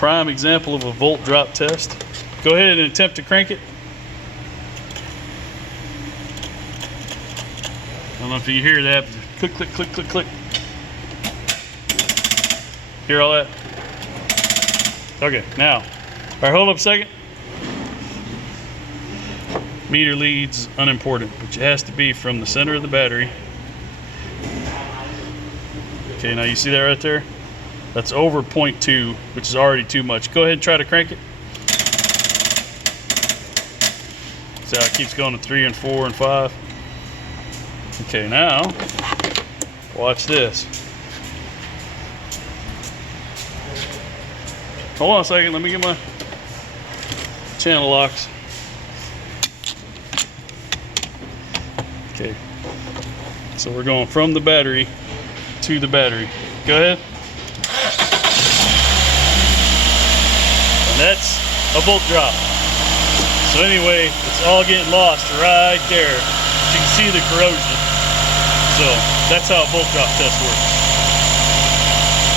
prime example of a volt drop test. Go ahead and attempt to crank it. I don't know if you hear that. Click, click, click, click, click. Hear all that? Okay, now, all right, hold up a second. Meter leads, unimportant, but it has to be from the center of the battery. Okay, now you see that right there? That's over 0.2, which is already too much. Go ahead and try to crank it. See how it keeps going to 3 and 4 and 5? Okay, now, watch this. Hold on a second, let me get my channel locks. Okay, so we're going from the battery to the battery. Go ahead. And that's a volt drop. So anyway, it's all getting lost right there. You can see the corrosion. So that's how a volt drop test works.